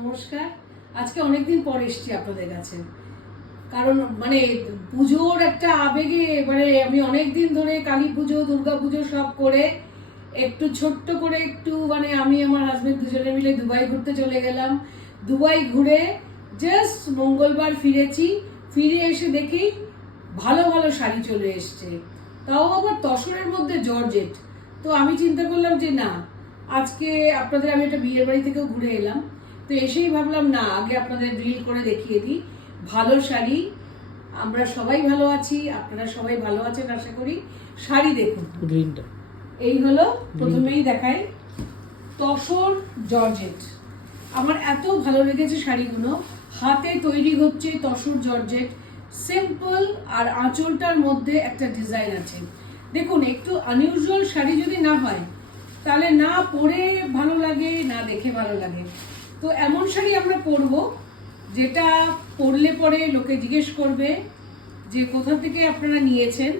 নমস্কার। আজকে অনেকদিন পর এসেছি আপনাদের কাছে, কারণ পুজোর একটা আবেগে আমি অনেকদিন ধরে কালী পুজো, দুর্গা পুজো সব করে একটু ছোট্ট করে একটু আমি আমার হাজবেন্ড দুজনে মিলে দুবাই ঘুরতে চলে গেলাম। দুবাই ঘুরে জাস্ট মঙ্গলবার ফিরেছি। ফিরে এসে দেখি ভালো ভালো শাড়ি চলে এসছে, তাও আবার তসরের মধ্যে জর্জেট। তো আমি চিন্তা করলাম যে না, আজকে আপনাদের আমি একটা বিয়ের বাড়ি থেকেও ঘুরে এলাম, তো এসেই ভাবলাম না আগে আপনাদের রিল করে দেখিয়ে দিই ভালো শাড়ি। আমরা সবাই ভালো আছি, আপনারা সবাই ভালো আছেন আশা করি। শাড়ি দেখুন, গ্রিনটা এই হলো প্রথমেই দেখাই তসর জর্জেট। আমার এত ভালো লেগেছে শাড়িগুলো, হাতে তৈরি হচ্ছে তসর জর্জেট, সিম্পল, আর আঁচলটার মধ্যে একটা ডিজাইন আছে। দেখুন, একটু আনইউজুয়াল শাড়ি যদি না হয় তাহলে না পরে ভালো লাগে, না দেখে ভালো লাগে। তো এমন শাড়ি আমরা পরবো যেটা পরলে পরে লোকে জিজ্ঞেস করবে যে কোথা থেকে আপনারা নিয়েছেন।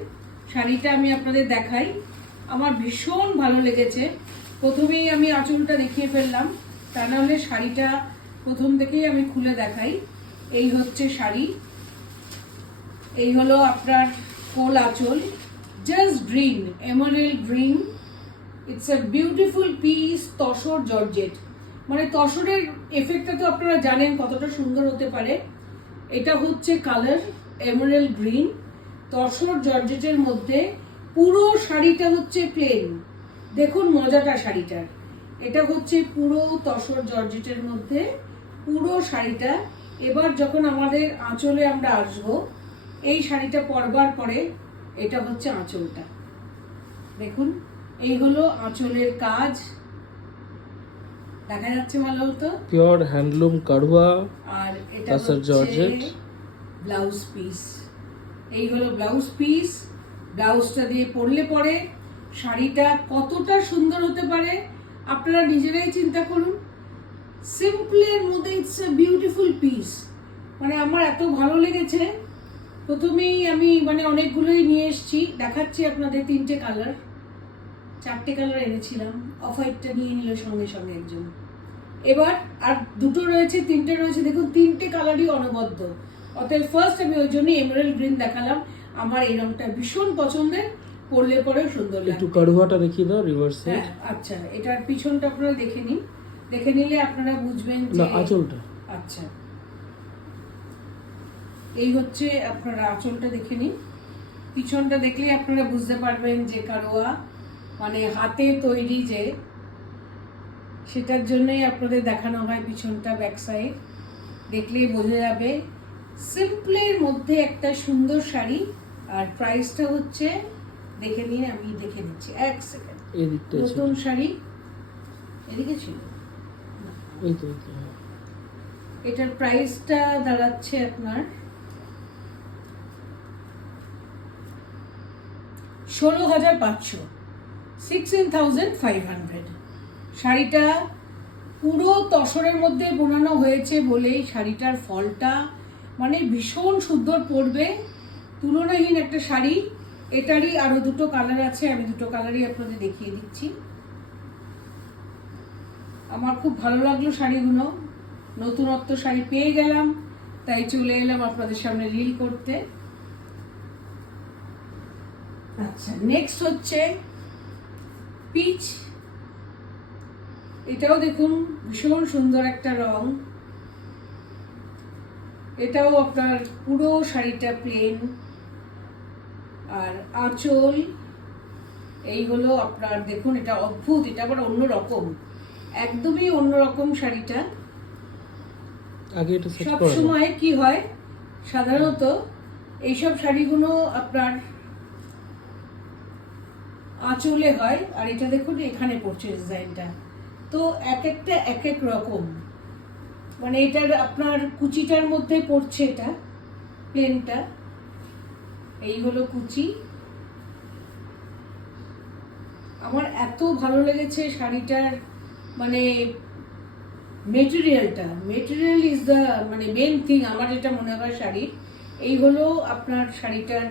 শাড়িটা আমি আপনাদের দেখাই, আমার ভীষণ ভালো লেগেছে। প্রথমেই আমি আঁচলটা দেখিয়ে ফেললাম, তা নাহলে শাড়িটা প্রথম থেকেই আমি খুলে দেখাই। এই হচ্ছে শাড়ি, এই হলো আপনার কোল আঁচল, just green, emerald green. It's a beautiful piece, tussar georgette. তসরের এফেক্টটা তো আপনারা জানেন কতটা সুন্দর হতে পারে। এটা হচ্ছে কালার এমারেল্ড গ্রিন, তসর জর্জেটের মধ্যে। পুরো শাড়িটা হচ্ছে প্লেন, দেখুন মজাটা শাড়িটার। এটা হচ্ছে পুরো তসর জর্জেটের মধ্যে পুরো শাড়িটা। এবার যখন আমাদের আঁচলে আমরা আসবো, এই শাড়িটা পরবার পরে এটা হচ্ছে আঁচলটা। দেখুন, এই হলো আঁচলের কাজ, দেখা যাচ্ছে ভালো হতো। পিওর হ্যান্ডলুম কারুয়া আর এটা তসর জর্জেট ব্লাউজ পিস। এই হলো ব্লাউজ পিস। ব্লাউজটা দিয়ে পরলে পরে শাড়িটা কতটা সুন্দর হতে পারে আপনারা নিজেরাই চিন্তা করুন। সিম্পলের মধ্যে ইটস এ বিউটিফুল পিস। আমার এত ভালো লেগেছে। প্রথমেই আমি অনেকগুলোই নিয়ে এসেছি, দেখাচ্ছি আপনাদের। 3টে কালার, 4টে কালার এনেছিলাম, অফ হোয়াইটটা নিয়ে নিল সঙ্গে সঙ্গে একজন। এবার আর 2টো রয়েছে, 3টে রয়েছে। দেখুন, 3টে কালারই অনবদ্য। অতএব ফার্স্ট আমি ওই জন্যই এমারেল্ড গ্রিন দেখালাম। আমার এই রংটা ভীষণ পছন্দের, পরলে পরেও সুন্দর লাগে। একটু কারুয়াটা দেখিয়ে দাও রিভার্স সাইড। হ্যাঁ, আচ্ছা, এটার পিছনটা আপনারা দেখে নিন, দেখে নিলে আপনারা বুঝবেন যে না আঁচলটা। আচ্ছা, এই হচ্ছে আপনারা আঁচলটা দেখে নিন। পিছনটা দেখলে আপনারা বুঝতে পারবেন যে কারোয়া হাতে তৈরি, যে সেটার জন্যই আপনাদের দেখানো হয় পিছনটা, ব্যাক সাইড দেখলেই বোঝা যাবে। সিম্পলের মধ্যে একটা সুন্দর শাড়ি। আর প্রাইসটা হচ্ছে, দেখে নিয়ে আমি দেখে নিচ্ছি, 1 সেকেন্ড। নতুন শাড়ি এদিকে ছিল, এটার প্রাইসটা দাঁড়াচ্ছে আপনার 16,500, 16,500। শাড়িটা পুরো তসরের মধ্যে বোনানো হয়েছে বলেই শাড়িটার ফলটা ভীষণ সুন্দর পড়বে, তুলনাহীন একটা শাড়ি। এটারই আরো 2টো কালার আছে, আমি 2টো কালারই আপনাদের দেখিয়ে দিচ্ছি। আমার খুব ভালো লাগলো শাড়িগুলো, নতুনত্ব শাড়ি পেয়ে গেলাম, তাই চলে এলাম আপনাদের সামনে রিল করতে। আচ্ছা, নেক্সট হচ্ছে পিচ। এটাও দেখুন ভীষণ সুন্দর একটা রং। এটাও আপনার পুরো শাড়িটা প্লেন, আর আঁচল এই হলো আপনার। দেখুন, এটা অদ্ভুত, এটা আবার অন্যরকম, একদমই অন্যরকম শাড়িটা। সব সময় কি হয়, সাধারণত এইসব শাড়িগুলো আপনার আঁচলে হয়, আর এটা দেখুন এখানে পড়ছে ডিজাইনটা। তো এক একটা এক এক রকম, এটার আপনার কুচিটার মধ্যে পড়ছে, এটা প্লেনটা। এই হলো কুচি। আমার এত ভালো লেগেছে শাড়িটার, material is the main thing আমার যেটা মনে হয় শাড়ির। এই হলো আপনার শাড়িটার,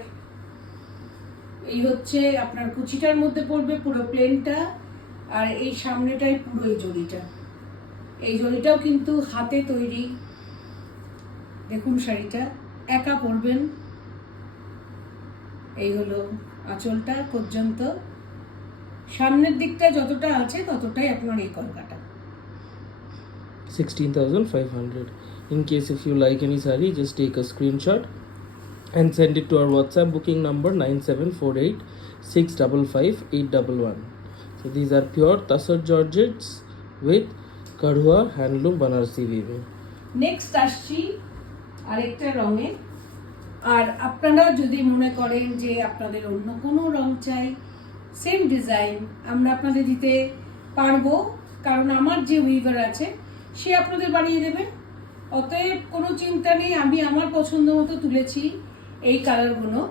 এই হচ্ছে আপনার কুচিটার মধ্যে পড়বে পুরো প্লেনটা, আর এই সামনেটাই পুরো এই জড়িটা। এই জরিটাও কিন্তু হাতে তৈরি। দেখুন শাড়িটা একা পরবেন। এই হলো আঁচলটা পর্যন্ত, সামনের দিকটা যতটা আছে ততটাই আপনার এই Kolkata. 16,500. In case if you like any saree, just take a screenshot and send it to our WhatsApp booking number 9748 655 811. So these are pure Tassar Georgettes with Kadhua handloom Banarsi weaving. Next আসছি আরেকটা রঙে। আর আপনারা যদি মনে করেন যে আপনাদের অন্য কোনো রং চাই, সেম ডিজাইন আমরা আপনাদের দিতে পারবো, কারণ আমার যে উইভার আছে সে আপনাদের বানিয়ে দেবে। অতএব কোনো চিন্তা নেই, আমি আমার পছন্দ মতো তুলেছি এই কালারগুলো।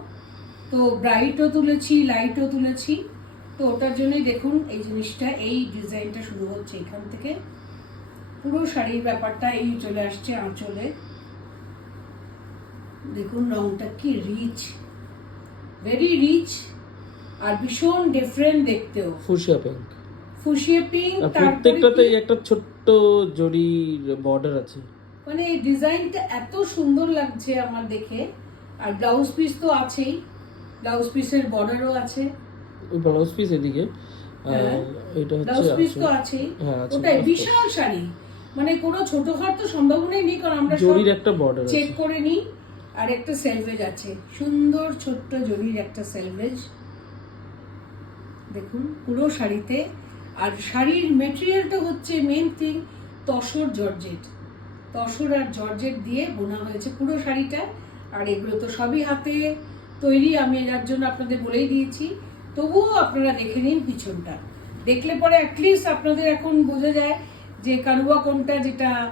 তো ব্রাইটও তুলেছি, লাইটও তুলেছি। তো ওটার জন্যই দেখুন এই জিনিসটা, এই ডিজাইনটা শুরু হচ্ছে এখান থেকে, পুরো শাড়ির ব্যাপারটা এই চলে আসছে আঁচলে। দেখুন রংটা কি রিচ, ভেরি রিচ, আর ভীষণ ডিফারেন্ট দেখতেও। Fuchsia pink. ফুশিয়া পিঙ্ক, আর তারপরে প্রত্যেকটাতেই কি- একটা ছোট্ট জরির বর্ডার আছে। মানে এই ডিজাইনটা এত সুন্দর লাগছে আমার দেখে। আর ব্লাউজ পিস তো আছেই, ব্লাউজ পিসের বর্ডারও আছে, ওই ব্লাউজ পিস এদিকে, হ্যাঁ। এটা ব্লাউজ হচ্ছে পিস তো আঁচল। আছেই। হ্যাঁ, আছে, ওটাই of course. বিশাল শাড়ি, মানে কোনো ছোটখাটো সম্ভাবনাই নেই, কারণ আমরা জরির একটা বর্ডার আছে। চেক করে নিই। আর একটা সেলভেজ আছে, সুন্দর ছোট্ট জরির একটা সেলভেজ দেখুন পুরো শাড়িতে। আর শাড়ির মেটেরিয়ালটা হচ্ছে main thing, tussar georgette, tussar আর জর্জেট দিয়ে বোনা হয়েছে পুরো শাড়িটা। আর এগুলো তো সবই হাতে তৈরি, আমি এর জন্য আপনাদের বলেই দিয়েছি। তবুও আপনারা দেখে নিন পিছনটা, দেখলে পরে অ্যাটলিস্ট আপনাদের এখন বোঝা যায় যে কারুয়া কোনটা, যেটা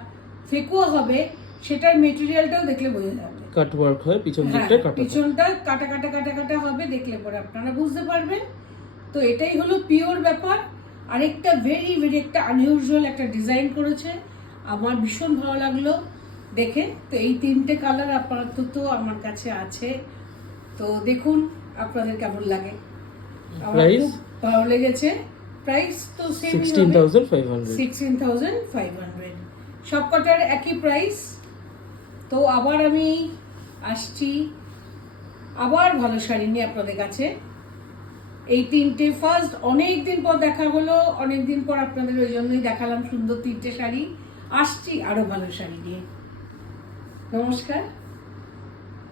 ফেকুয়া হবে সেটার মেটেরিয়ালটাও দেখলে বোঝা যাবে। কাট ওয়ার্ক হয় পিছন হ্যাঁ, দিকটা কাটা থাকে। পিছনটা কাটা কাটা কাটা কাটা হবে, দেখলে পরে আপনারা বুঝতে পারবেন। তো এটাই হলো পিওর ব্যাপার। আরেকটা ভেরি ভেরি একটা আনইউজুয়াল একটা ডিজাইন করেছে, আমার ভীষণ ভালো লাগলো দেখে। তো এই তিনটে কালার আপাতত আমার কাছে আছে, তো দেখুন আপনাদের কেমন লাগে। আমার Price? খুব ভালো লেগেছে। প্রাইস তো সেম 16,500. 16,500, সবকটার একই প্রাইস। তো আবার আমি আসছি আবার ভালো শাড়ি নিয়ে আপনাদের কাছে। এই তিনটে ফার্স্ট অনেক দিন পর দেখা হলো, অনেক দিন পর আপনাদের ওই জন্যই দেখালাম সুন্দর তিনটে শাড়ি। আসছি আরো ভালো শাড়ি নিয়ে। নমস্কার।